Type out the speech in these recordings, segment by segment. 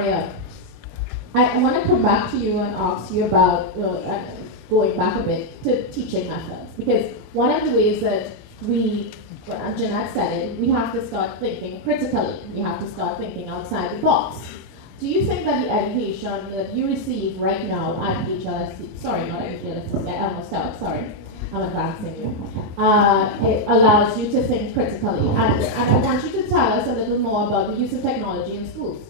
Maria, I want to come back to you and ask you about going back a bit to teaching methods, because one of the ways that Jeanette said it, we have to start thinking critically. We have to start thinking outside the box. Do you think that the education that you receive right now at HLSC, sorry, not HLSC, I almost fell, sorry, I'm advancing you, it allows you to think critically. And I want you to tell us a little more about the use of technology in schools.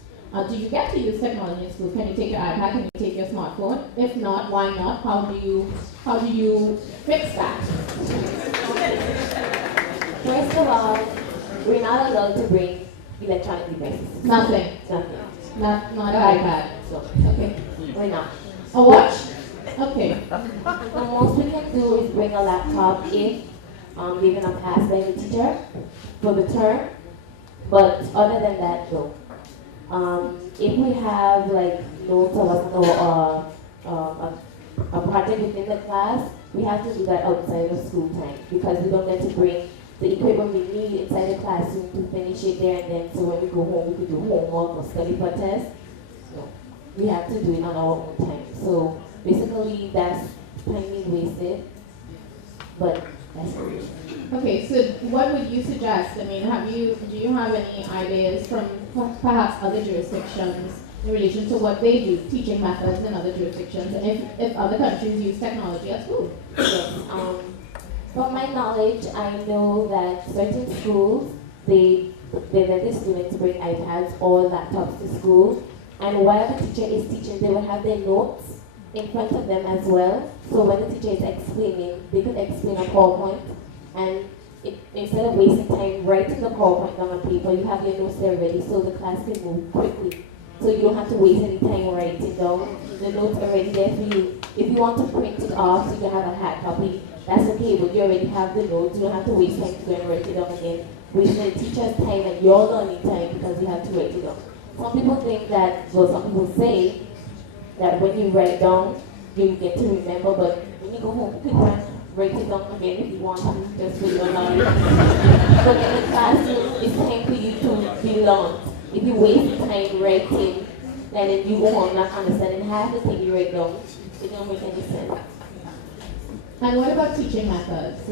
Do you get to use technology in schools? Can you take your iPad? Can you take your smartphone? If not, why not? How do you fix that? First of all, we're not allowed to bring electronic devices. Nothing. Nothing. Not an iPad. So, Okay. we're not. A watch? Okay. The most we can do is bring a laptop if given a pass by the teacher for the term. But other than that, no. If we have like notes or a project within the class, we have to do that outside of school time because we don't get to bring the equipment we need inside the classroom to finish it there and then so when we go home we could do homework or study for tests. No, we have to do it on our own time. So basically that's time wasted, but that's it. Okay, so what would you suggest? I mean, do you have any ideas from perhaps other jurisdictions in relation to what they do, teaching methods in other jurisdictions, and if other countries use technology at school? Yes. From my knowledge, I know that certain schools, they let the students bring iPads or laptops to school, and while the teacher is teaching, they will have their notes in front of them as well. So when the teacher is explaining, they could explain a PowerPoint, and instead of wasting time writing the PowerPoint on a paper, you have your notes there ready so the class can move quickly. So you don't have to waste any time writing down. The notes are already there for you. If you want to print it off so you can have a hard copy, that's okay, but you already have the notes. You don't have to waste time to go and write it down again. Waste the teacher's time and your learning time because you have to write it down. Some people think that, well, some people say that when you write down, you get to remember, but when you go home, you can write it down again if you want to, just for your knowledge. But in the classroom, it's time for you to be learned. If you waste time writing, and then you go home not understanding half the thing you write down, it don't make any sense. And what about teaching methods?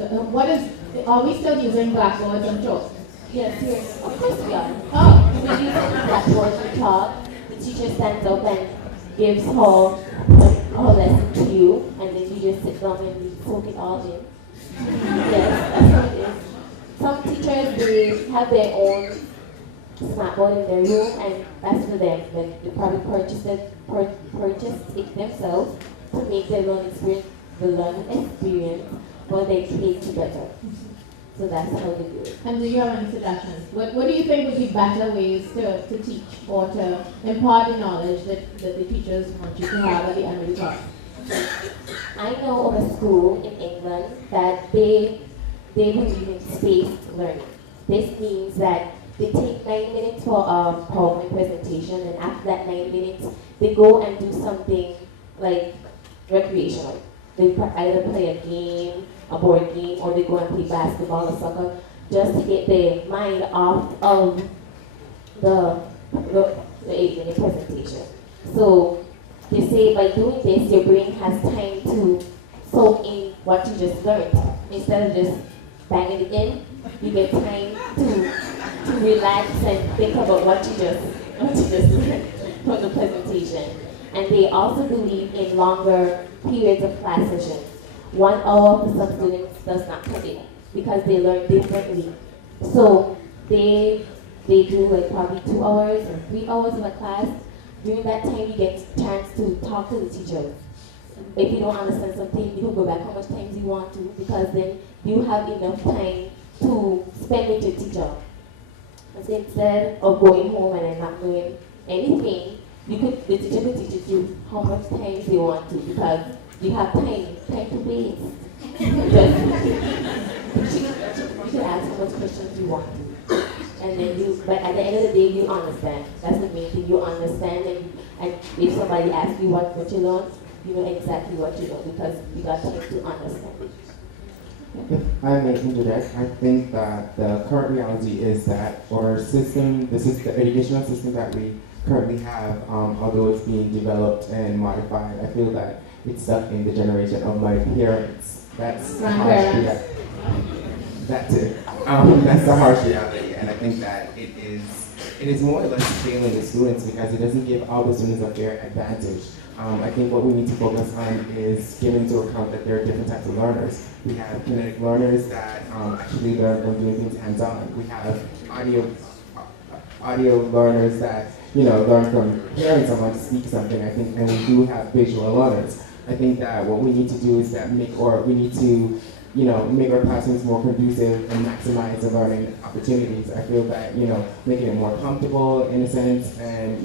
Are we still using blackboards and chalk? Yes, yes, of course we are. Oh, We're using blackboard to talk. The teacher stands up and gives her lesson to you, and then you just sit down and you soak it all in. Yes, that's what it is. Some teachers, they have their own smartboard in their room, and that's for them. But they probably purchased it themselves to make their learning experience for their kids better. So that's how they do it. and do you have any suggestions? What do you think would be better ways to teach or to impart the knowledge that the teachers want you to have at the end of the class? I know of a school in England that they believe in spaced learning. This means that they take 9 minutes for a PowerPoint presentation, and after that 9 minutes, they go and do something like recreational. They either play a game, a board game, or they go and play basketball or soccer, just to get their mind off of the 8-minute presentation. So they say by doing this, your brain has time to soak in what you just learned. Instead of just banging it in, you get time to relax and think about what you just learned from the presentation. And they also believe in longer periods of class sessions. 1 hour for some students does not cut it because they learn differently. So they do like probably 2 hours or 3 hours of a class. During that time, you get a chance to talk to the teacher. If you don't understand something, you can go back how much times you want to, because then you have enough time to spend with your teacher. So instead of going home and then not doing anything, the teacher could teach you how much time they want to, because you have time to waste. You can ask how much questions you want to. And then but at the end of the day, you understand. That's the main thing, you understand, and if somebody asks you what you learned, you know exactly what you know, because you got time to understand. If I may interject, I think that the current reality is that our system, the educational system that we currently have, although it's being developed and modified, I feel that it's stuck in the generation of my parents. That's the harsh reality. That's it. That's the harsh reality, and I think that it is more or less failing the students because it doesn't give all the students a fair advantage. I think what we need to focus on is giving into account that there are different types of learners. We have kinetic learners that actually learn from doing things hands-on. We have audio learners that learn from hearing someone speak something. I think, and we do have visual learners. I think that what we need to do is we need to make our classrooms more conducive and maximize the learning opportunities. I feel that, making it more comfortable in a sense and,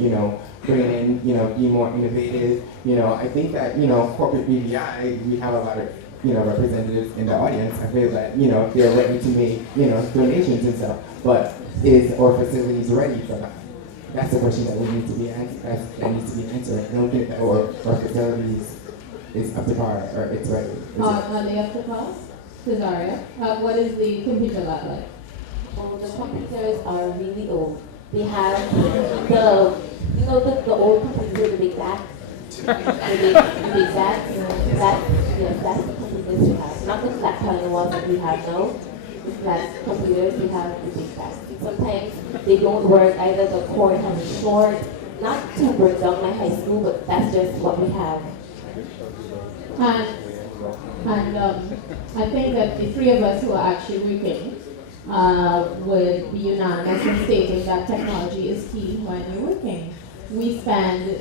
bringing in, being more innovative. I think that, corporate BVI, we have a lot of, representatives in the audience. I feel that, they're ready to make, donations and stuff, but is our facilities ready for that? That's the question that needs to be answered. I don't think that our facilities is up to par or it's ready. Are they up to par? Cesaria, what is the computer lab like? Oh, the computers are really old. They have the old computers, the big back. the big back. That's the computers we have. Not the flat panel ones that we have now. The flat computers we have the big back. Sometimes they don't work either. The cord has short. Not to bring down my high school, but that's just what we have. And I think that the three of us who are actually working would be unanimous in stating that technology is key when you're working. We spend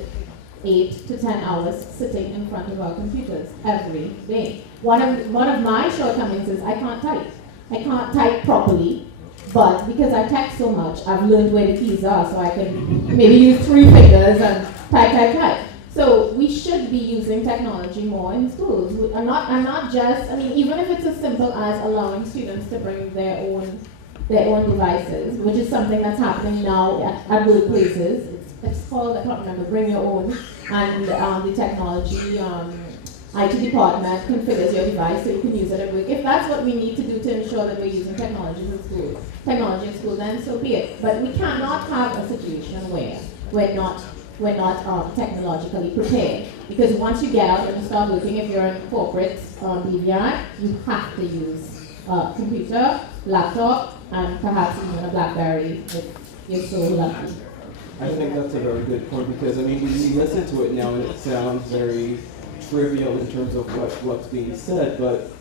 8 to 10 hours sitting in front of our computers every day. One of my shortcomings is I can't type. I can't type properly, but because I text so much, I've learned where the keys are, so I can maybe use 3 fingers and type. So we should be using technology more in schools. I'm not just, even if it's as simple as allowing students to bring their own devices, which is something that's happening now at workplaces. It's called, I can't remember, bring your own, and the technology IT department configures your device so you can use it at work. If that's what we need to do to ensure that we're using technology in school, then so be it. But we cannot have a situation where we're not technologically prepared. Because once you get out and you start working, if you're in corporate BVI, you have to use a computer, laptop, and perhaps even a BlackBerry if you're so lucky. I think that's a very good point because, we listen to it now and it sounds very trivial in terms of what's being said, but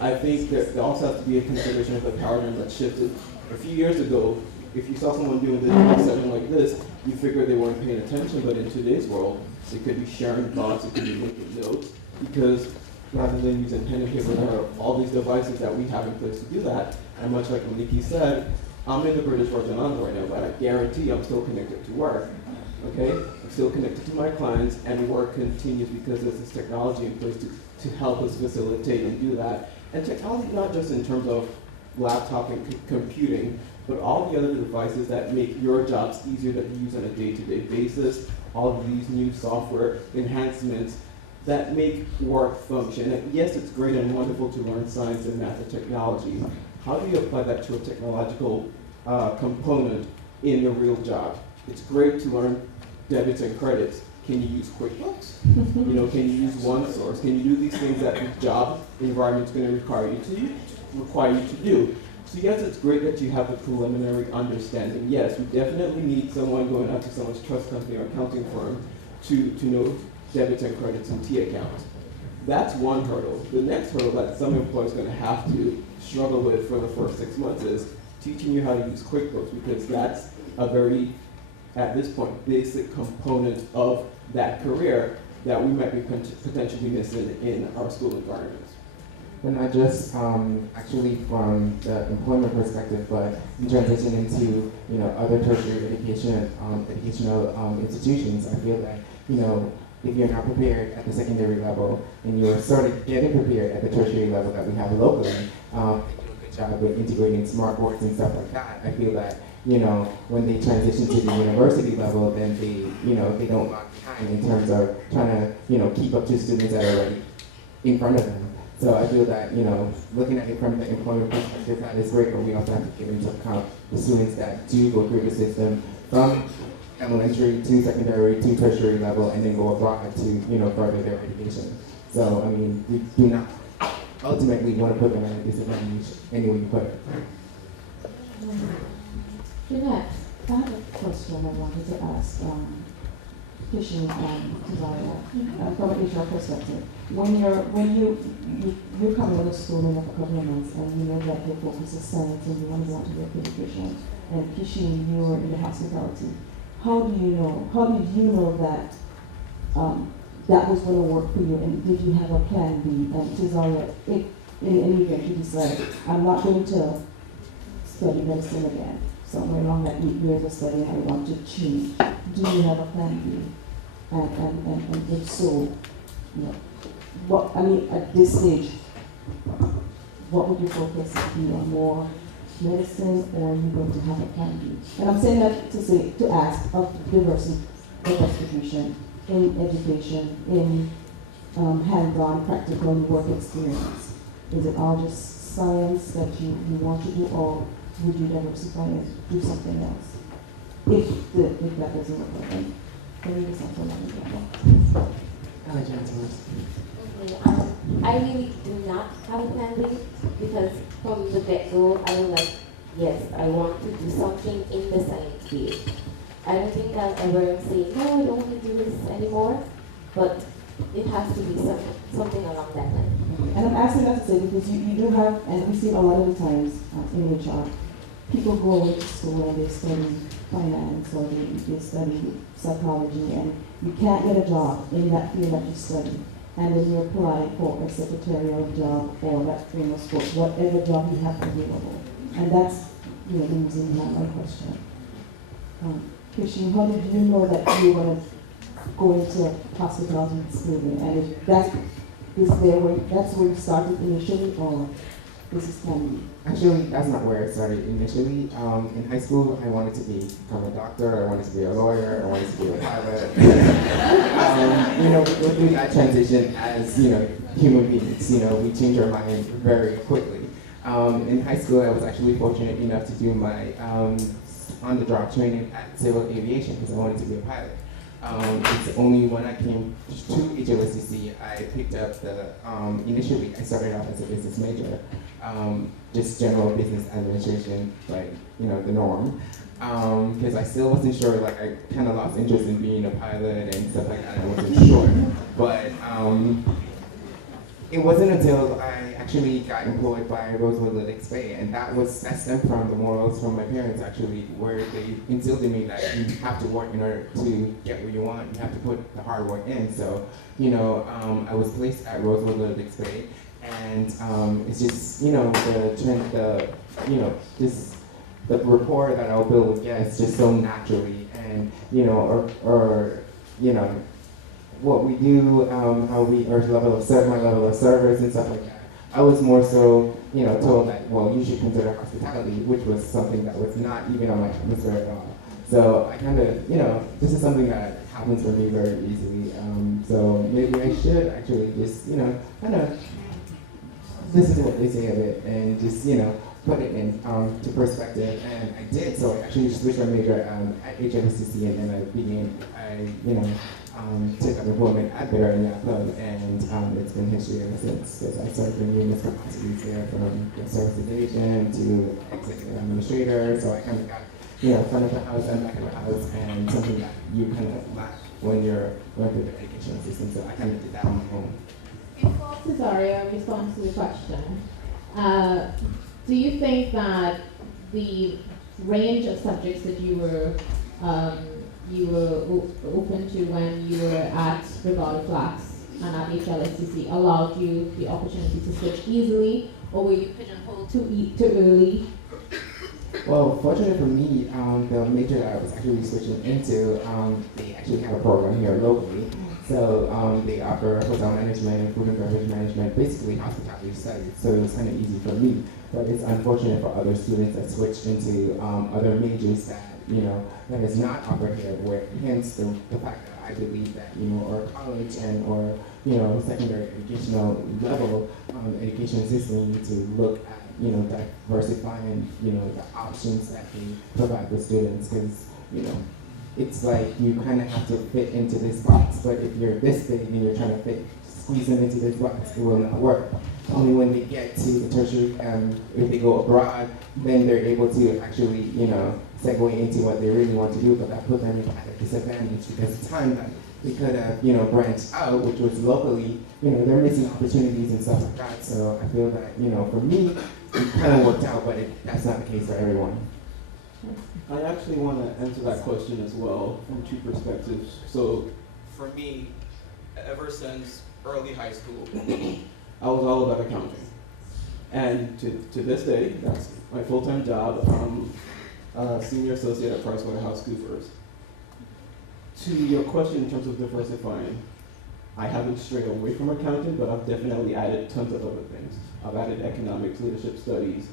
I think there also has to be a consideration of the paradigm that shifted. A few years ago, if you saw someone doing this in a setting like this, you figured they weren't paying attention, but in today's world, they could be sharing thoughts, it could be making notes, because rather than using pen and paper, there are all these devices that we have in place to do that. And much like Omonike said, I'm in the British Virgin Islands right now, but I guarantee I'm still connected to work. Okay? I'm still connected to my clients, and work continues because there's this technology in place to help us facilitate and do that. And technology not just in terms of laptop and computing, but all the other devices that make your jobs easier to use on a day-to-day basis, all of these new software enhancements that make work function. And yes, it's great and wonderful to learn science and math and technology. How do you apply that to a technological component in the real job? It's great to learn debits and credits. Can you use QuickBooks? Can you use OneSource? Can you do these things that the job environment is going to require you to do? So yes, it's great that you have a preliminary understanding. Yes, we definitely need someone going out to someone's trust company or accounting firm to know debits and credits and T accounts. That's one hurdle. The next hurdle that some employers are going to have to struggle with for the first 6 months is teaching you how to use QuickBooks, because that's a very, at this point, basic component of that career that we might be potentially missing in our school environments. And not just actually from the employment perspective, but in transition into other tertiary educational institutions. I feel that if you're not prepared at the secondary level and you're sort of getting prepared at the tertiary level that we have locally, they do a good job with integrating smart boards and stuff like that. I feel that when they transition to the university level, then they don't lag behind in terms of trying to keep up to students that are already in front of them. So I feel that, looking at it from the employment perspective, that is great, but we also have to take into account the students that do go through the system from elementary to secondary to tertiary level and then go abroad to, further their education. So, I mean, we do not ultimately want to put them at a disadvantage any way you put it. Jeanette, I have a question I wanted to ask Kesheem and Tavaria from an HR perspective. When you're coming to school in a couple of months and you know that your focus is science and you want to go into your education, and Kesheem, you were in the hospitality. How did you know that that was going to work for you, and did you have a plan B? And Tavaria, if in any event you decide, I'm not going to study medicine again, somewhere along that 8 years of study, I want to change. Do you have a plan B? And if so, at this stage, what would your focus be on, more medicine, or are you going to have a plan B? And I'm saying that to ask of diversification in education, in hands-on practical work experience. Is it all just science that you want to do, or would you diversify and do something else? If that doesn't work out, then maybe something like that. Okay, I really do not have a plan B, because from the get-go, I was like, yes, I want to do something in the science field. I don't think I'll ever say, no, I don't want to do this anymore, but it has to be something along that line. And I'm asking that to say because you do have, and we see a lot of the times in HR, people go away to school and they study finance or they study psychology, and you can't get a job in that field that you study. And then you apply for a secretarial job or that famous book, whatever job you have available. And that's, the reason behind my question. Kesheem, how did you know that you were going to go into hospitality schooling? And if that's where you started initially, or this is planning? Actually, that's not where it started initially. In high school, I wanted to become a doctor, I wanted to be a lawyer, I wanted to be a pilot. We go through that transition as, human beings. We change our mind very quickly. In high school, I was actually fortunate enough to do my on-the-job training at civil aviation because I wanted to be a pilot. It's only when I came to HLSCC, I picked up initially I started out as a business major, just general business administration, like, the norm. Because I still wasn't sure, like, I kind of lost interest in being a pilot and stuff like that, I wasn't sure. But it wasn't until I actually got employed by Rosewood Lytics Bay, and that stemmed from the morals from my parents, actually, where they instilled in me that you have to work in order to get what you want. You have to put the hard work in. So, I was placed at Rosewood Lytics Bay, and it's just, the trend, just the rapport that I'll build with guests just so naturally, and, what we do, how we, our my level of service and stuff like that. I was more so, told that, well, you should consider hospitality, which was something that was not even on my atmosphere at all. So I kind of, this is something that happens for me very easily. So maybe I should actually just, kind of listen to what they say of it and just, put it in to perspective. And I did. So I actually switched my major at HMSCC, and then took up employment at Bitter in that club, and it's been history ever since. Because I served in numerous capacities there, from services agent to executive administrator. So I kind of got, front of the house and back of the house, and something that you kind of lack when you're going through the education system. So I kind of did that on my own. Before Cesaria responds to the question, do you think that the range of subjects that you were open to when you were at Regatta Flax and at HLSCC allowed you the opportunity to switch easily, or were you pigeonholed too early? Well, fortunately for me, the major that I was actually switching into, they actually have a program here locally. So they offer hotel management and food and beverage management, basically hospitality studies. So it was kind of easy for me. But it's unfortunate for other students that switched into other majors that, that is not offered here, where hence the fact that I believe that, our college and or, secondary educational level education system need to look at, diversifying, the options that they provide for students, because, it's like you kind of have to fit into this box. But if you're this big and you're trying to squeeze them into this box, it will not work. Only when they get to the tertiary, if they go abroad, then they're able to actually, segue into what they really want to do. But that puts them at a disadvantage because the time that they could have, branched out, which was locally, they're missing opportunities and stuff like that. So I feel that, for me, it kind of worked out, but that's not the case for everyone. I actually want to answer that question as well from two perspectives. So for me, ever since early high school, I was all about accounting. And to this day, that's my full-time job. I'm a senior associate at PricewaterhouseCoopers. To your question in terms of diversifying, I haven't strayed away from accounting, but I've definitely added tons of other things. I've added economics, leadership studies,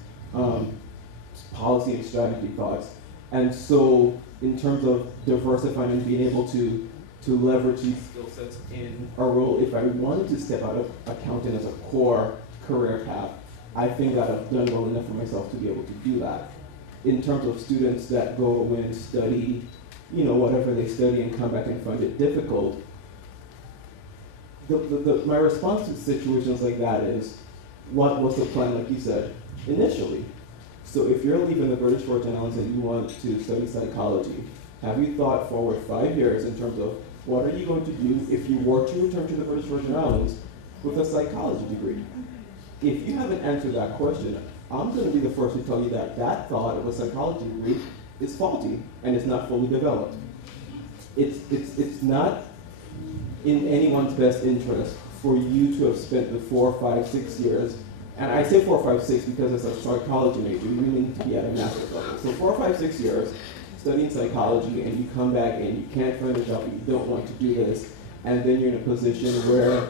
policy and strategy thoughts. And so in terms of diversifying and being able to leverage these skill sets in a role, if I wanted to step out of accounting as a core career path, I think that I've done well enough for myself to be able to do that. In terms of students that go away and study, whatever they study and come back and find it difficult, my response to situations like that is, what was the plan, like you said, initially? So if you're leaving the British Virgin Islands and you want to study psychology, have you thought forward 5 years in terms of what are you going to do if you were to return to the British Virgin Islands with a psychology degree? If you haven't answered that question, I'm going to be the first to tell you that that thought of a psychology degree is faulty and it's not fully developed. It's not in anyone's best interest for you to have spent the 4, 5, 6 years, and I say 4, 5, 6 because as a psychology major, you really need to be at a master's level. So 4, 5, 6 years studying psychology and you come back and you can't find a job, you don't want to do this, and then you're in a position where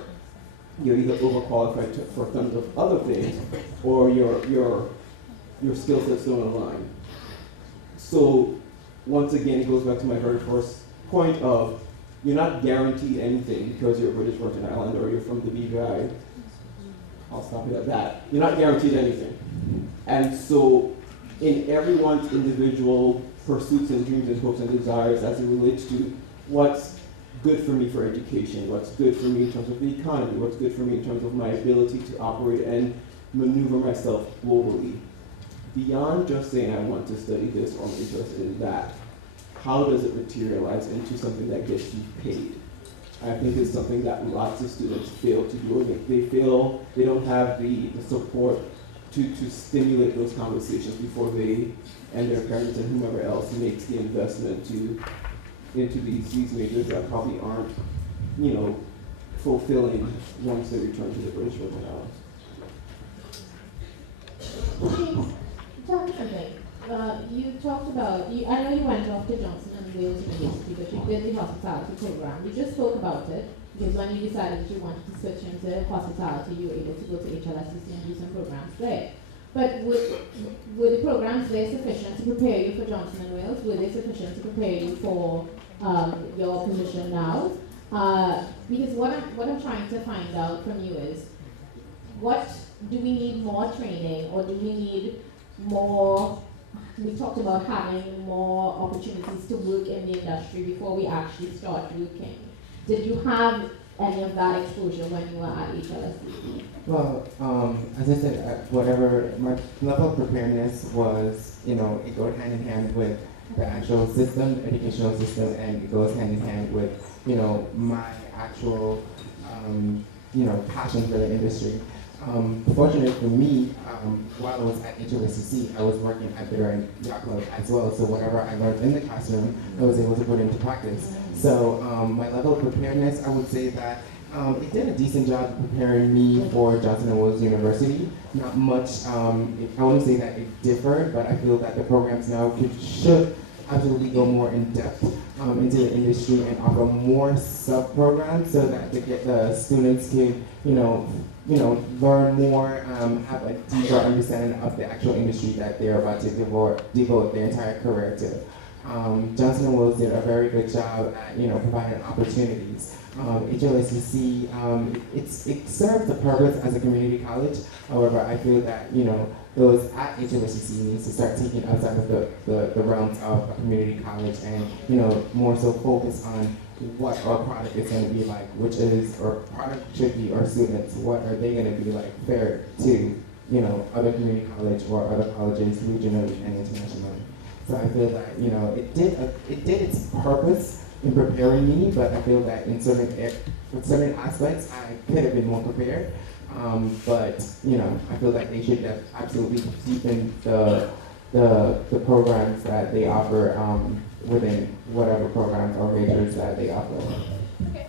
you're either overqualified for tons of other things or your skill sets don't align. So once again, it goes back to my very first point of you're not guaranteed anything because you're a British Virgin Island or you're from the BBI. I'll stop it at that. You're not guaranteed anything. And so in everyone's individual pursuits and dreams and hopes and desires as it relates to what's good for me for education, what's good for me in terms of the economy, what's good for me in terms of my ability to operate and maneuver myself globally, beyond just saying I want to study this or I'm interested in that, how does it materialize into something that gets you paid? I think it's something that lots of students fail to do. They feel they don't have the support to stimulate those conversations before they and their parents and whomever else makes the investment into these majors that probably aren't, fulfilling once they return to the British Virgin Islands. Tell me something. You talked about, I know you went off to Johnson and Wales University, but you did the hospitality program. You just spoke about it, because when you decided you wanted to switch into hospitality, you were able to go to HLSCC and do some programs there. But were the programs there sufficient to prepare you for Johnson and Wales? Were they sufficient to prepare you for your position now? Because what I'm trying to find out from you is, what do we need more training, or do we need more? We talked about having more opportunities to work in the industry before we actually start working. Did you have any of that exposure when you were at HLSCC? Well, as I said, whatever my level of preparedness was, it goes hand in hand with the actual system, the educational system, and it goes hand in hand with, my actual, passion for the industry. Fortunately for me, while I was at HLSCC, I was working at the Yacht Club as well, so whatever I learned in the classroom, I was able to put into practice. So my level of preparedness, I would say that it did a decent job preparing me for Johnson & Wales University. Not much, I wouldn't say that it differed, but I feel that the programs now should absolutely go more in depth into the industry and offer more sub-programs so that the students can, learn more, have a deeper understanding of the actual industry that they're about to devote their entire career to. Johnson & Wales did a very good job at, providing opportunities. HLSCC, it serves the purpose as a community college. However, I feel that, those at HLSCC needs to start thinking outside of the realms of a community college and, more so focus on what our product is going to be like, which is, or product should be our students, what are they going to be like fair to, other community college or other colleges regionally and internationally. So I feel that, it did its purpose in preparing me, but I feel that in certain aspects I could have been more prepared. But I feel that they should absolutely deepen the programs that they offer within whatever programs or majors that they offer. Okay.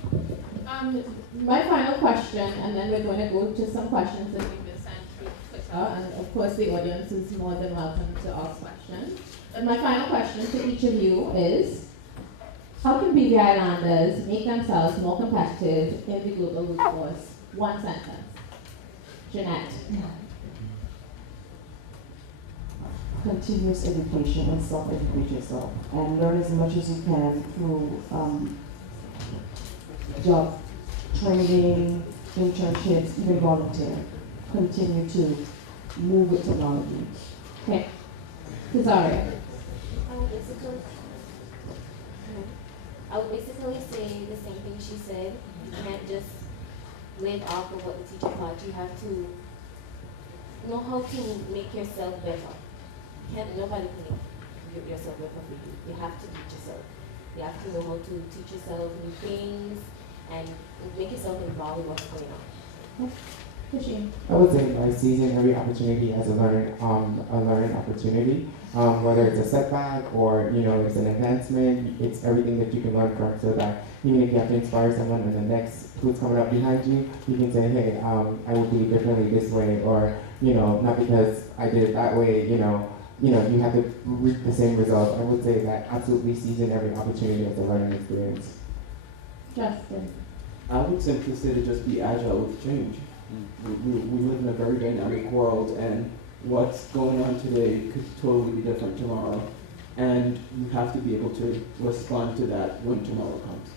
My final question, and then we're going to go to some questions that we've been sent through Twitter, and of course the audience is more than welcome to ask questions. But my final question to each of you is, how can BVI Islanders make themselves more competitive in the global workforce? One sentence. Jeanette. Continuous education and self-educate yourself and learn as much as you can through job training, internships, even volunteer. Continue to move with technology. Okay. Cesaria. I would basically say the same thing she said. You can't just live off of what the teacher taught. You have to know how to make yourself better. Nobody can make yourself better for you. You have to teach yourself. You have to know how to teach yourself new things and make yourself involved in what's going on. Kesheem. I would say by seizing every opportunity as a learning opportunity, whether it's a setback or it's an advancement, it's everything that you can learn from, so that even if you have to inspire someone and the next who's coming up behind you, you can say, hey, I will do it differently this way, or not because I did it that way, you have to reap the same results. I would say that absolutely seizing every opportunity as a learning experience. Justin. I would simply say to just be agile with change. We live in a very dynamic world, and what's going on today could totally be different tomorrow. And you have to be able to respond to that when tomorrow comes.